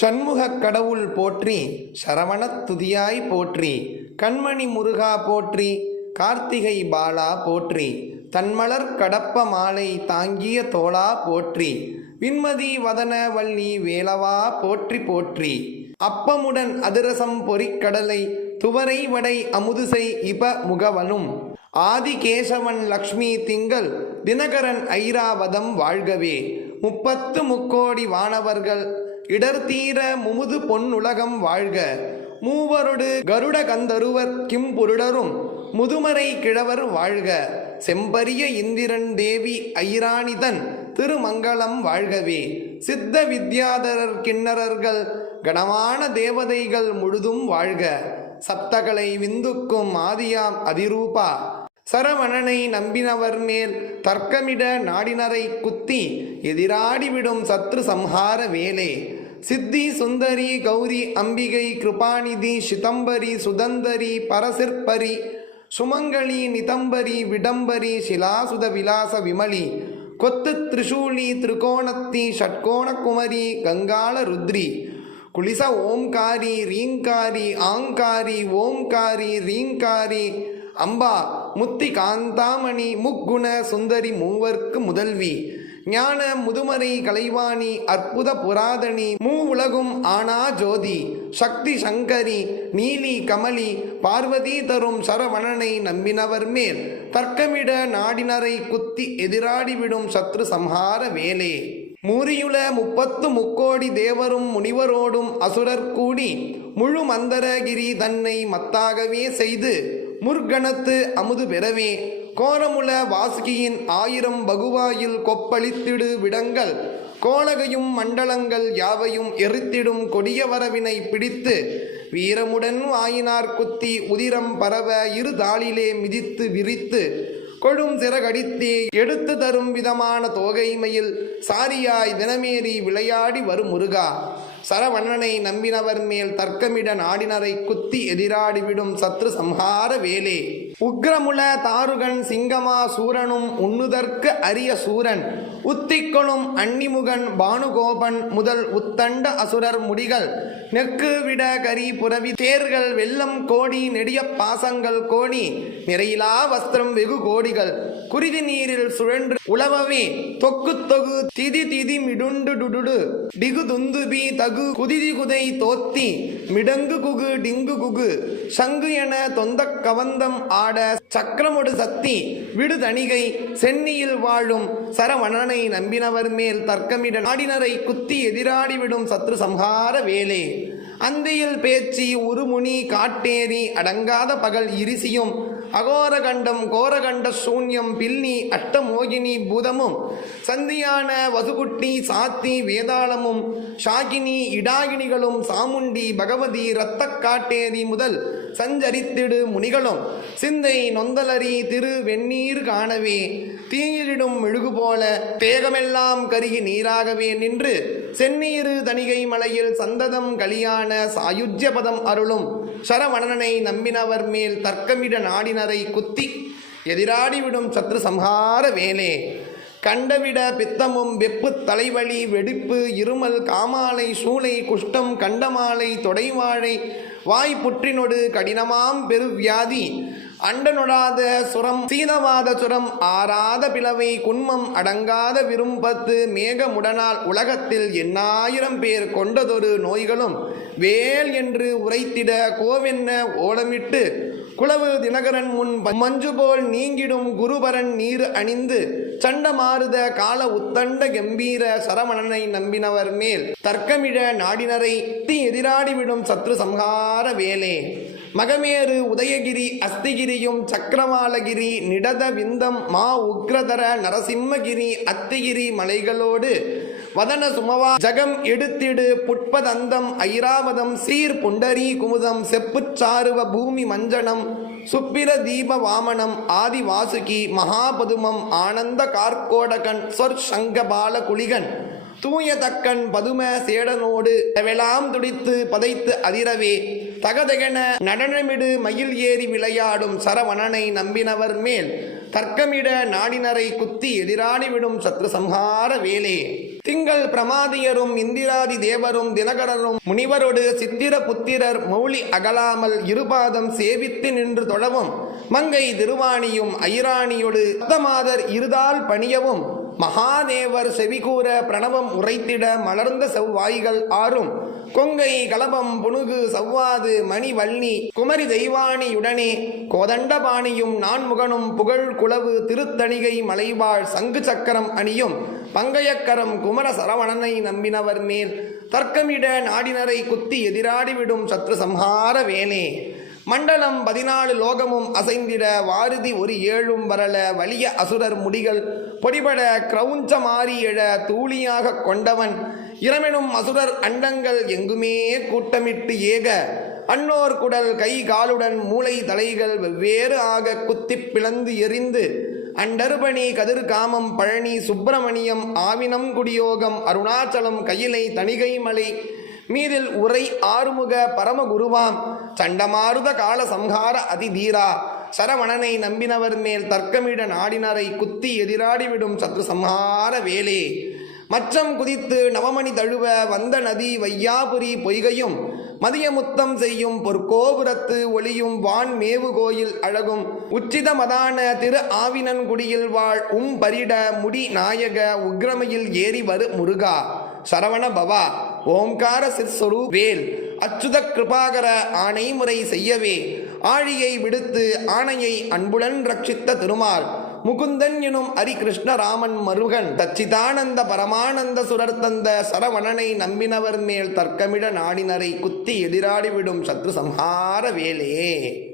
ஷண்முகக் கடவுள் போற்றி சரவணத் துதியாய் போற்றி கண்மணி முருகா போற்றி கார்த்திகை பாலா போற்றி தன்மலர் கடப்ப மாலை தாங்கிய தோளா போற்றி விண்மதி வதன வள்ளி வேலவா போற்றி போற்றி. அப்பமுடன் அதிரசம் பொறிக்கடலை துவரை வடை அமுதுசை இப முகவனும். ஆதிகேசவன் லக்ஷ்மி திங்கள் தினகரன் ஐராவதம் வாழ்கவே. முப்பத்து முக்கோடி வானவர்கள் இடர்தீர முமுது பொன்னுலகம் வாழ்க. மூவரொடு கருட கந்தருவர் கிம்புருடரும் முதுமறை கிழவர் வாழ்க. செம்பரிய இந்திரன் தேவி ஐராணிதன் திருமங்கலம் வாழ்கவே. சித்த வித்யாதரர் கிண்ணறர்கள் கணமான தேவதைகள் முழுதும் வாழ்க. சப்தகலை விந்துக்கும் ஆதியாம் அதிரூபா. சரவணனை நம்பினவர் மேல் தர்க்கமிட நாடினரை குத்தி எதிராடிவிடும் சத்ரு சம்ஹார வேலே. சித்தி சுந்தரி கௌரி அம்பிகை கிருபாநிதி சிதம்பரி சுதந்தரி பரசிற்பரி சுமங்கலி நிதம்பரி விடம்பரி சிலாசுத விலாச விமலி கொத்து திரிசூலி திரிகோணத்தி ஷட்கோணகுமரி கங்காள ருத்ரி குளிச ஓம்காரி ரீங்காரி ஆங்காரி ஓம்காரி ரீங்காரி அம்பா முத்தி காந்தாமணி முக்குண சுந்தரி மூவர்க்கு முதல்வி. ஞான முதுமறை கலைவாணி அற்புத புராதனி மூ உலகும் ஆனா ஜோதி சக்தி சங்கரி நீலி கமலி பார்வதி தரும் சரவணனை நம்பினவர் மேல் தர்க்கமிட நாடினரை குத்தி எதிராடிவிடும் சத்ரு சம்ஹார வேலே. மூரியுல முப்பத்து முக்கோடி தேவரும் முனிவரோடும் அசுரர் கூடி முழு மந்தரகிரி தன்னை மத்தாகவே செய்து முர்கணத்து அமுது பெறவே கோரமுல வாசுகியின் ஆயிரம் பகுவாயில் கொப்பளித்திடு விடங்கள். கோலகையும் மண்டலங்கள் யாவையும் எரித்திடும் கொடிய வரவினை பிடித்து வீரமுடன் வாயினார் குத்தி உதிரம் பரவ இரு தாளிலே மிதித்து விரித்து கொழும் சிறகடித்தே எடுத்து தரும் விதமான தோகைமையில் சாரியாய் தினமேறி விளையாடி வரும் முருகா. சரவண்ணனை நம்பினவர் மேல் தர்க்கமிட நாடினரை குத்தி எதிராடிவிடும் சத்ரு சம்ஹார வேலே. உக்ரமுல தாருகன் சிங்கமா சூரனும் உண்ணுதற்கு அரிய சூரன். உத்திக்கொளும் அன்னிமுகன் பானுகோபன் முதல் உத்தண்ட அசுரர் முடிகள். நெக்கு விட கரி புரவி தேர்கள் வெள்ளம் கோடி நெடிய பாசங்கள் கோணி. நிறையிலா வஸ்திரம் வெகு கோடிகள். குருதி நீரில் சுழன்று உளவவே தொக்கு தொகு திதி திதி மிடுண்டு டுடுடு. டிகு துந்துபி தகு குதிதி குதை தோத்தி. மிடங்கு குகு டிங்கு குகு. சங்கு என தொந்த கவந்தம் ஆட சக்கரமுடு சத்தி. விடுதணிகை சென்னியில் வாழும் சரவணனை நம்பினவர் மேல் தர்க்கமிட நாடினரை குத்தி எதிராடிவிடும் சத்ரு சம்ஹார வேலே. அந்தையில் பேச்சு உருமுனி காட்டேரி அடங்காத பகல் இரிசியும் அகோரகண்டம் கோரகண்ட சூன்யம் பில்லி அஷ்டமோகினி பூதமும் சந்தியான வசுகுட்டி சாத்தி வேதாளமும் ஷாகினி இடாகினிகளும் சாமுண்டி பகவதி இரத்தக்காட்டேரி முதல் சஞ்சரித்திடு முனிகளும் சிந்தை நொந்தலரி திரு வெந்நீர் காணவே தீயிலிடும் மெழுகு போல தேகமெல்லாம் கருகி நீராகவே நின்று செந்நீரு தணிகை மலையில் சந்ததம் கலியான சாயுஜ்ய பதம் அருளும் சரவணனை நம்பினவர் மேல் தர்க்கமிட நாடினரை குத்தி எதிராடிவிடும் சத்ரு சம்ஹார வேலே. கண்டவிட பித்தமும் வெப்பு தலைவலி வெடிப்பு இருமல் காமாலை சூளை குஷ்டம் கண்டமாலை தொடைவாழை வாய் புற்றினொடு கடினமாம் பெருவியாதி. அண்டனொடாத சுரம் சீதவாத சுரம் ஆறாத பிளவை குன்மம் அடங்காத விரும்பத்து மேகமுடனால் உலகத்தில் எண்ணாயிரம் பேர் கொண்டதொரு நோய்களும் வேல் என்று உரைத்திட கோவென்ன ஓலமிட்டு குளவு தினகரன் முன் மஞ்சு போல் நீங்கிடும் குருபரன் நீர் அணிந்து சண்டமாருத கால உத்தண்ட கம்பீர சரவணனை நம்பினவர் மேல் தர்க்கமிழ நாடினரை தீ எதிராடிவிடும் சத்ரு சம்ஹார வேலே. மகமேறு உதயகிரி அஸ்திகிரியும் சக்கரவாலகிரி நிடத விந்தம் மா உக்ரதர நரசிம்மகிரி அத்திகிரி மலைகளோடு வதன சுமவா ஜகம் எடுத்திடு புட்பதந்தம் ஐராவதம் சீர் புண்டரி குமுதம் செப்புச்சாருவ பூமி மஞ்சனம் சுப்பிர தீப வாமனம் ஆதி வாசுகி மகாபதுமம் ஆனந்த கார்கோடகன் சொற் சங்கபால குளிகன் தூய தக்கன் பதும சேடனோடு வெளாம் துடித்து பதைத்து அதிரவே. தகதகென நடனமிடு மயில் ஏறி விளையாடும் சரவணனை நம்பினவர் மேல் தர்க்கமிட நாடினரை குத்தி எதிராடிவிடும் சத்ரு சம்ஹார வேலே. திங்கள் பிரமாதியரும் இந்திராதி தேவரும் தினகரரும் முனிவரோடு சித்திர புத்திரர் மௌலி அகலாமல் இருபாதம் சேவித்து நின்று தொழவும். மங்கை திருவாணியும் ஐராணியோடு மாதர் இருதால் பணியவும். மகாதேவர் செவிகூற பிரணவம் உரைத்திட மலர்ந்த செவ்வாய்கள் ஆறும். கொங்கை கலபம் புனுகு சவ்வாது மணி வள்ளி குமரி தெய்வானியுடனே கோதண்டபாணியும் நான்முகனும் புகழ் குளவு திருத்தணிகை மலைவாழ் சங்கு சக்கரம் அணியும் பங்கையக்கரம் குமர சரவணனை நம்பினவர் மேல் தர்க்கமிட நாடினரை குத்தி எதிராடிவிடும் சத்ரு சம்ஹார வேலே. மண்டலம் பதினாலு லோகமும் அசைந்திட வாருதி ஒரு ஏழும் வரல வலிய அசுரர் முடிகள் பொடிபட கிரௌஞ்ச மாறி எழ தூளியாக கொண்டவன் இரமெனும் அசுரர் அண்டங்கள் எங்குமே கூட்டமிட்டு ஏக. அன்னோர் குடல் கை காலுடன் மூளை தலைகள் வெவ்வேறு ஆக குத்திப் பிளந்து எரிந்து. அண்டர்பணி கதிர்காமம் பழனி சுப்பிரமணியம் ஆவினம் குடியோகம் அருணாச்சலம் கையிலை தணிகை மலை. மீதில் உரை ஆறுமுக பரமகுருவாம். சண்டமாருத கால சம்ஹார அதிதீரா. சரவணனை நம்பினவர் மேல் தர்க்கமிட நாடினரை குத்தி எதிராடிவிடும் சத்ரு சம்ஹார வேலே. மச்சம் குதித்து நவமணி தழுவ வந்த நதி வையாபுரி பொய்கையும் மதியமுத்தம் செய்யும் பொற்கோபுரத்து ஒளியும் வான் மேவு கோயில் அழகும். உச்சித மதான திரு ஆவினன்குடியில் வாழ் உம் பரிட முடி நாயக உக்ரமையில் ஏறி வரு முருகா. சரவண பவா ஓம்கார சிற்சொரு வேல் அச்சுத கிருபாகர ஆணை முறை செய்யவே. ஆழியை விடுத்து ஆணையை அன்புடன் ரட்சித்த திருமால் முகுந்தன் எனும் ஹரிகிருஷ்ண ராமன் மருகன் தச்சிதானந்த பரமானந்த சுரர் தந்த சரவணனை நம்பினவர் மேல் தர்க்கமிட நாடினரை குத்தி எதிராடிவிடும் சத்ரு சம்ஹார வேலே.